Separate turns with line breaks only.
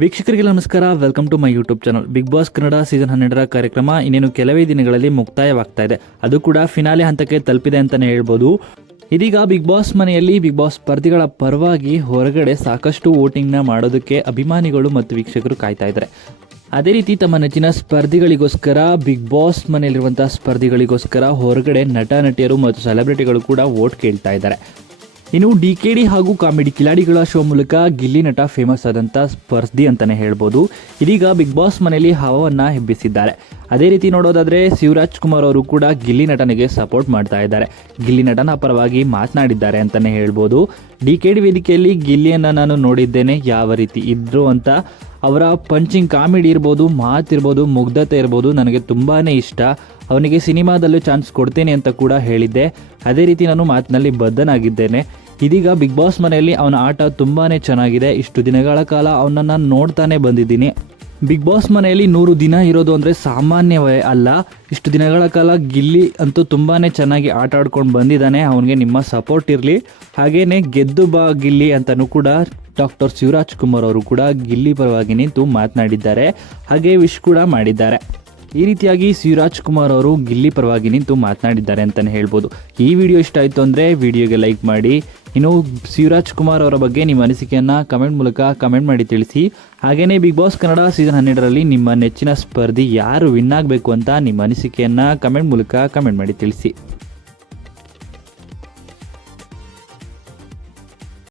ವೀಕ್ಷಕರಿಗೆ ನಮಸ್ಕಾರ. Welcome to my YouTube channel Bigg Boss Kannada season ಹನ್ನೆರಡರ ಕಾರ್ಯಕ್ರಮ ಇನ್ನೇನು ಕೆಲವೇ ದಿನಗಳಲ್ಲಿ ಮುಕ್ತಾಯವಾಗ್ತಾ ಇದೆ. ಅದು ಕೂಡ ಫಿನಾಲೆ ಹಂತಕ್ಕೆ ತಲುಪಿದೆ ಅಂತಾನೆ ಹೇಳ್ಬೋದು. ಇದೀಗ ಬಿಗ್ ಬಾಸ್ ಮನೆಯಲ್ಲಿ ಬಿಗ್ ಬಾಸ್ ಸ್ಪರ್ಧಿಗಳ ಪರವಾಗಿ ಹೊರಗಡೆ ಸಾಕಷ್ಟು ವೋಟಿಂಗ್ನ ಮಾಡೋದಕ್ಕೆ ಅಭಿಮಾನಿಗಳು ಮತ್ತು ವೀಕ್ಷಕರು ಕಾಯ್ತಾ ಇದ್ದಾರೆ. ಅದೇ ರೀತಿ ತಮ್ಮ ನೆಚ್ಚಿನ ಸ್ಪರ್ಧಿಗಳಿಗೋಸ್ಕರ ಬಿಗ್ ಬಾಸ್ ಮನೆಯಲ್ಲಿರುವಂತಹ ಸ್ಪರ್ಧಿಗಳಿಗೋಸ್ಕರ ಹೊರಗಡೆ ನಟ, ನಟಿಯರು ಮತ್ತು ಸೆಲೆಬ್ರಿಟಿಗಳು ಕೂಡ ವೋಟ್ ಕೇಳ್ತಾ ಇದ್ದಾರೆ. ಇನ್ನು ಡಿ ಕೆ ಡಿ ಹಾಗೂ ಕಾಮಿಡಿ ಕಿಲಾಡಿಗಳ ಶೋ ಮೂಲಕ ಗಿಲ್ಲಿ ನಟ ಫೇಮಸ್ ಆದಂಥ ಸ್ಪರ್ಧಿ ಅಂತಾನೆ ಹೇಳ್ಬೋದು. ಇದೀಗ ಬಿಗ್ ಬಾಸ್ ಮನೆಯಲ್ಲಿ ಹವವನ್ನು ಹೆಬ್ಬಿಸಿದ್ದಾರೆ ಅದೇ ರೀತಿ ನೋಡೋದಾದ್ರೆ ಶಿವರಾಜ್ ಕುಮಾರ್ ಅವರು ಕೂಡ ಗಿಲ್ಲಿ ನಟನಿಗೆ ಸಪೋರ್ಟ್ ಮಾಡ್ತಾ ಇದ್ದಾರೆ. ಗಿಲ್ಲಿ ನಟನ ಪರವಾಗಿ ಮಾತನಾಡಿದ್ದಾರೆ ಅಂತಾನೆ ಹೇಳ್ಬೋದು. ಡಿ ಕೆ ಡಿ ವೇದಿಕೆಯಲ್ಲಿ ಗಿಲ್ಲಿಯನ್ನು ನಾನು ನೋಡಿದ್ದೇನೆ, ಯಾವ ರೀತಿ ಇದ್ರು ಅಂತ. ಅವರ ಪಂಚಿಂಗ್ ಕಾಮಿಡಿ ಇರ್ಬೋದು ಮಾತಿರ್ಬೋದು ಮುಗ್ಧತೆ ಇರ್ಬೋದು ನನಗೆ ತುಂಬಾ ಇಷ್ಟ. ಅವನಿಗೆ ಸಿನಿಮಾದಲ್ಲೂ ಚಾನ್ಸ್ ಕೊಡ್ತೇನೆ ಅಂತ ಕೂಡ ಹೇಳಿದ್ದೆ. ಅದೇ ರೀತಿ ನಾನು ಮಾತಿನಲ್ಲಿ ಬದ್ಧನಾಗಿದ್ದೇನೆ. ಇದೀಗ ಬಿಗ್ ಬಾಸ್ ಮನೆಯಲ್ಲಿ ಅವನ ಆಟ ತುಂಬಾ ಚೆನ್ನಾಗಿದೆ. ಇಷ್ಟು ದಿನಗಳ ಕಾಲ ಅವನನ್ನು ನೋಡ್ತಾನೆ ಬಂದಿದ್ದೀನಿ. ಬಿಗ್ ಬಾಸ್ ಮನೆಯಲ್ಲಿ ನೂರು ದಿನ ಇರೋದು ಅಂದರೆ ಸಾಮಾನ್ಯವೇ ಅಲ್ಲ. ಇಷ್ಟು ದಿನಗಳ ಕಾಲ ಗಿಲ್ಲಿ ಅಂತೂ ತುಂಬಾ ಚೆನ್ನಾಗಿ ಆಟ ಆಡ್ಕೊಂಡು ಬಂದಿದ್ದಾನೆ. ಅವನಿಗೆ ನಿಮ್ಮ ಸಪೋರ್ಟ್ ಇರಲಿ. ಹಾಗೇನೆ ಗೆದ್ದು ಬಾ ಗಿಲ್ಲಿ ಅಂತಲೂ ಕೂಡ ಡಾಕ್ಟರ್ ಶಿವರಾಜ್ ಕುಮಾರ್ ಅವರು ಕೂಡ ಗಿಲ್ಲಿ ಪರವಾಗಿ ನಿಂತು ಮಾತನಾಡಿದ್ದಾರೆ. ಹಾಗೆ ವಿಶ್ ಕೂಡ ಮಾಡಿದ್ದಾರೆ. ಈ ರೀತಿಯಾಗಿ ಶಿವರಾಜ್ ಕುಮಾರ್ ಅವರು ಗಿಲ್ಲಿ ಪರವಾಗಿ ನಿಂತು ಮಾತನಾಡಿದ್ದಾರೆ ಅಂತಲೇ ಹೇಳ್ಬೋದು. ಈ ವಿಡಿಯೋ ಇಷ್ಟ ಆಯಿತು ಅಂದರೆ ವಿಡಿಯೋಗೆ ಲೈಕ್ ಮಾಡಿ. ಇನ್ನು ಶಿವರಾಜ್ ಕುಮಾರ್ ಅವರ ಬಗ್ಗೆ ನಿಮ್ಮ ಅನಿಸಿಕೆಯನ್ನು ಕಮೆಂಟ್ ಮೂಲಕ ಕಮೆಂಟ್ ಮಾಡಿ ತಿಳಿಸಿ. ಹಾಗೆಯೇ ಬಿಗ್ ಬಾಸ್ ಕನ್ನಡ ಸೀಸನ್ ಹನ್ನೆರಡರಲ್ಲಿ ನಿಮ್ಮ ನೆಚ್ಚಿನ ಸ್ಪರ್ಧಿ ಯಾರು ವಿನ್ ಆಗಬೇಕು ಅಂತ ನಿಮ್ಮ ಅನಿಸಿಕೆಯನ್ನು ಕಮೆಂಟ್ ಮೂಲಕ ಕಮೆಂಟ್ ಮಾಡಿ ತಿಳಿಸಿ.